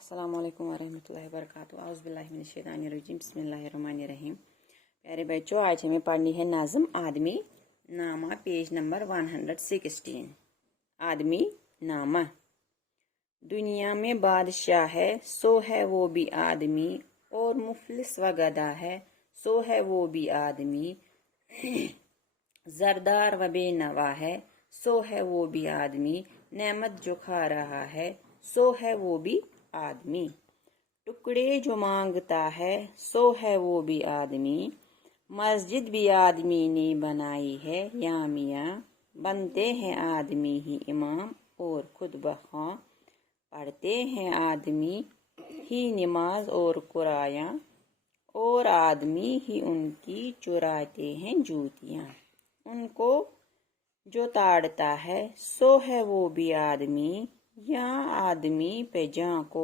अस्सलाम वालेकुम वरहमतुल्लाहि वबरकातुहू। औज़ु बिल्लाहि मिनश शैतानिर रजीम। बिस्मिल्लाहिर्रहमानिर्रहीम। प्यारे बच्चों, आज हमें पढ़नी है नज़्म आदमी नामा, पेज नंबर 116। आदमी नामा। दुनिया में बादशाह है सो है वो भी आदमी, और मुफलिस व गदा है सो है वो भी आदमी। जरदार व बेनवा है सो है वो भी आदमी, नेमत जो खा रहा है सो है वो भी आदमी। टुकड़े जो मांगता है सो है वो भी आदमी। मस्जिद भी आदमी ने बनाई है या मियाँ, बनते हैं आदमी ही इमाम और खुद बख्वा। पढ़ते हैं आदमी ही नमाज और कुरायाँ, और आदमी ही उनकी चुराते हैं जूतियाँ। उनको जो ताड़ता है सो है वो भी आदमी, या आदमी पे जाँ को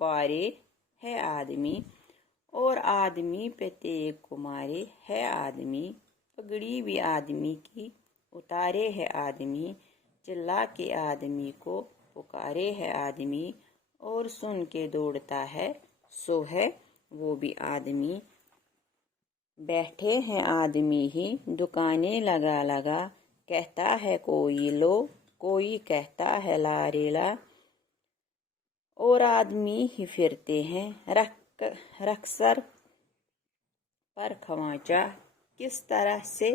वारे है आदमी, और आदमी पे तेग को मारे है आदमी। पगड़ी भी आदमी की उतारे है आदमी, चिल्ला के आदमी को पुकारे है आदमी, और सुन के दौड़ता है सो है वो भी आदमी। बैठे हैं आदमी ही दुकानें लगा लगा, कहता है कोई लो कोई कहता है ला रे ला, और आदमी ही फिरते हैं रखसर पर खवांचा। किस तरह से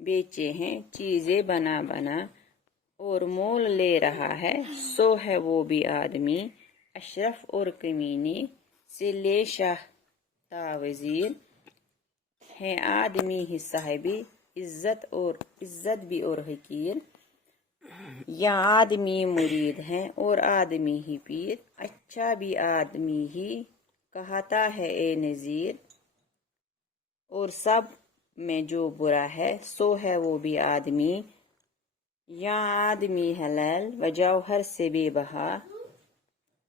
बेचे हैं चीजें बना बना, और मोल ले रहा है सो है वो भी आदमी। अशरफ और कमीने से ले शाह तावजीर, है आदमी ही साहिबी इज्जत भी और हकीर। या आदमी मुरीद हैं और आदमी ही पीर, अच्छा भी आदमी ही कहता है ए नज़ीर। और सब में जो बुरा है सो है वो भी आदमी। या आदमी है लैल व जौहर से बेबहा,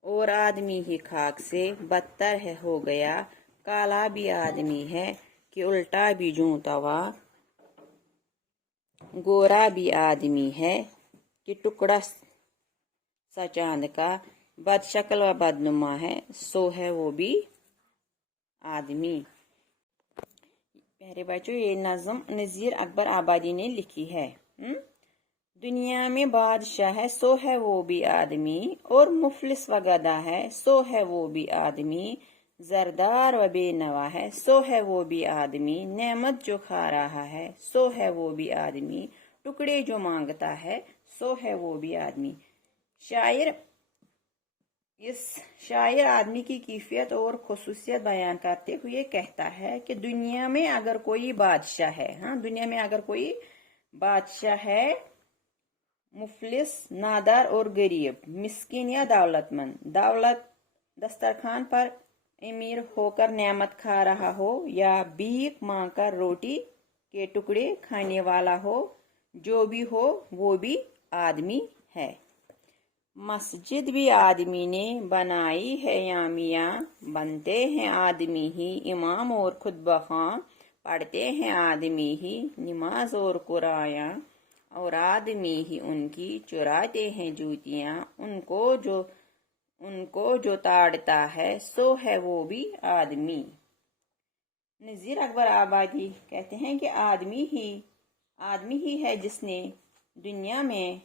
और आदमी ही खाक से बदतर है हो गया। काला भी आदमी है कि उल्टा भी जूं तवा, गोरा भी आदमी है कि टुकड़ा सा चांद का। बदशक्ल व बदनुमा है सो है वो भी आदमी। प्यारे बच्चों, ये नज़्म नज़ीर अकबर आबादी ने लिखी है। दुनिया में बादशाह है सो है वो भी आदमी, और मुफलिस व गदा है सो है वो भी आदमी। जरदार व बेनवा है सो है वो भी आदमी, नेमत जो खा रहा है सो है वो भी आदमी। टुकड़े जो मांगता है सो है वो भी आदमी। शायर आदमी की कैफियत और खुसूसियत बयान करते हुए कहता है कि दुनिया में अगर कोई बादशाह है, दुनिया में अगर कोई बादशाह है, मुफलिस नादार और गरीब, मिस्किन या दौलतमंद, दौलत दस्तरखान पर अमीर होकर नेमत खा रहा हो, या भीख मांगकर रोटी के टुकड़े खाने वाला हो, जो भी हो वो भी आदमी है। मस्जिद भी आदमी ने बनाई है या मियाँ, बनते हैं आदमी ही इमाम और खुद बख्वा। पढ़ते हैं आदमी ही नमाज और कुरायाँ, और आदमी ही उनकी चुराते हैं जूतियाँ। उनको जो ताड़ता है सो है वो भी आदमी। नज़ीर अकबर आबादी कहते हैं कि आदमी ही है जिसने दुनिया में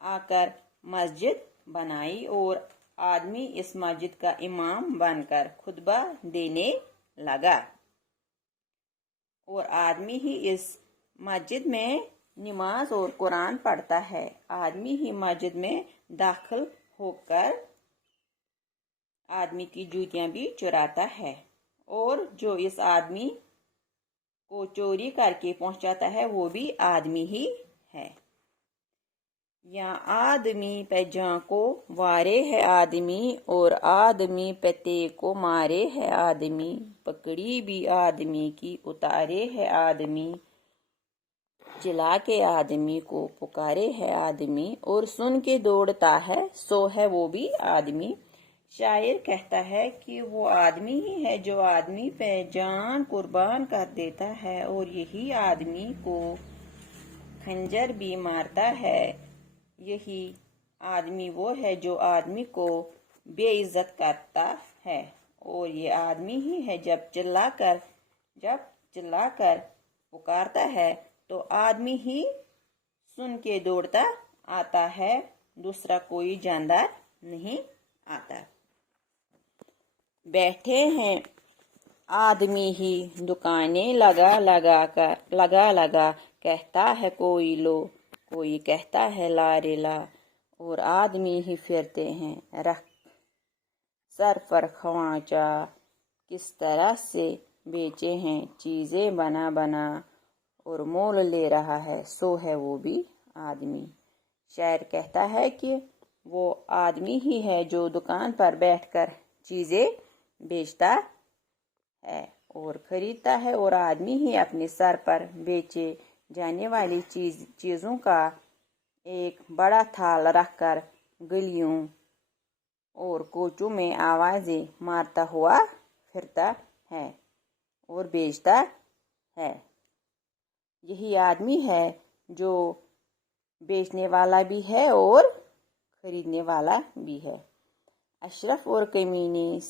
आकर मस्जिद बनाई, और आदमी इस मस्जिद का इमाम बनकर खुतबा देने लगा, और आदमी ही इस मस्जिद में नमाज और कुरान पढ़ता है। आदमी ही मस्जिद में दाखिल होकर आदमी की जूतियां भी चुराता है, और जो इस आदमी को चोरी करके पहुंचाता है वो भी आदमी ही है। या आदमी पे जाँ को वारे है आदमी, और आदमी पे तेग को मारे है आदमी। पकड़ी भी आदमी की उतारे है आदमी, चिल्ला के आदमी को पुकारे है आदमी, और सुन के दौड़ता है सो है वो भी आदमी। शायर कहता है कि वो आदमी ही है जो आदमी पे जान कुर्बान कर देता है, और यही आदमी को खंजर भी मारता है। यही आदमी वो है जो आदमी को بے عزت کرتا ہے، اور یہ آدمی ہی ہے جب چلا کر پکارتا ہے تو آدمی ہی سن کے دوڑتا آتا ہے، دوسرا کوئی جاندار نہیں آتا۔ بیٹھے ہیں آدمی ہی دکانیں لگا کہتا ہے کوئی لو، کوئی کہتا ہے لا رے لا، اور آدمی ہی پھرتے ہیں رکھ سر پر خوانچہ، کس طرح سے بیچے ہیں چیزیں بنا اور مول لے رہا ہے، سو ہے وہ بھی آدمی۔ شاعر کہتا ہے کہ وہ آدمی ہی ہے جو دکان پر بیٹھ کر چیزیں بیچتا ہے اور خریدتا ہے، اور آدمی ہی اپنے سر پر بیچے جانے والی چیزوں کا ایک بڑا تھال رکھ کر گلیوں اور کوچوں میں آوازیں مارتا ہوا پھرتا ہے اور بیچتا ہے۔ یہی آدمی ہے جو بیچنے والا بھی ہے اور خریدنے والا بھی ہے۔ اشرف اور کمینے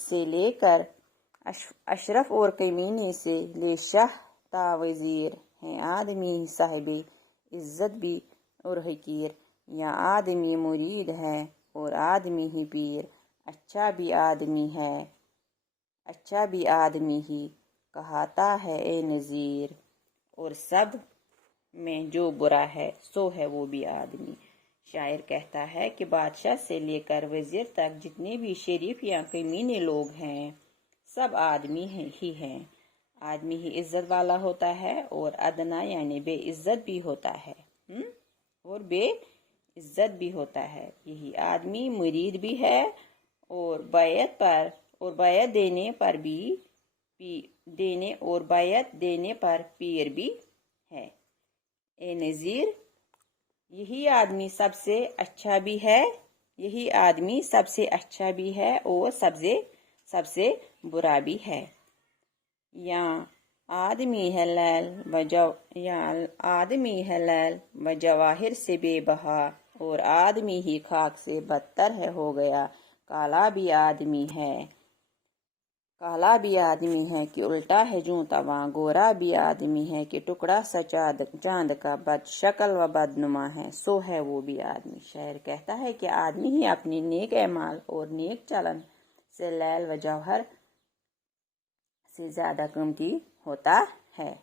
سے لے شاہ تا وزیر ہیں آدمی صاحب عزت بھی اور حقیر، یا آدمی مرید ہے اور آدمی ہی پیر، اچھا بھی آدمی ہی کہاتا ہے اے نذیر، اور سب میں جو برا ہے سو ہے وہ بھی آدمی۔ شاعر کہتا ہے کہ بادشاہ سے لے کر وزیر تک جتنے بھی شریف یا کمینے لوگ ہیں سب آدمی ہی ہیں۔ آدمی ہی عزت والا ہوتا ہے اور ادنا یعنی بے عزت بھی ہوتا ہے یہی آدمی مرید بھی ہے اور بیعت دینے پر پیر بھی ہے۔ اے نذیر، یہی آدمی سب سے اچھا بھی ہے اور سب سے برا بھی ہے۔ یا آدمی ہے لیل و جواہر سے بے بہا، اور آدمی ہی خاک سے بدتر ہو گیا، کالا بھی آدمی ہے کہ الٹا ہے جوں تواں، گورا بھی آدمی ہے کہ ٹکڑا سا چاند کا، بد شکل و بدنما ہے، سو ہے وہ بھی آدمی۔ شاعر کہتا ہے کہ آدمی ہی اپنے نیک اعمال اور نیک چلن سے لیل و جوہر سے زیادہ قیمتی ہوتا ہے،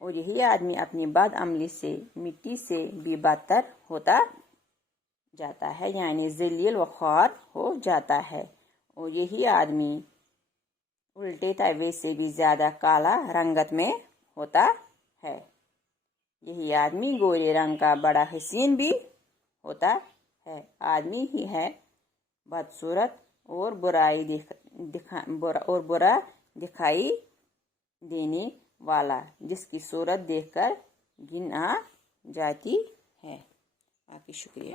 اور یہی آدمی اپنی بد عملی سے مٹی سے بھی بدتر ہوتا جاتا ہے، یعنی ذلیل و خوار ہو جاتا ہے، اور یہی آدمی الٹے توے سے بھی زیادہ کالا رنگت میں ہوتا ہے۔ یہی آدمی گورے رنگ کا بڑا حسین بھی ہوتا ہے۔ آدمی ہی ہے بدصورت اور برا دکھائی دینے والا، جس کی صورت دیکھ کر گھن آ جاتی ہے۔ آپ کی شکریہ۔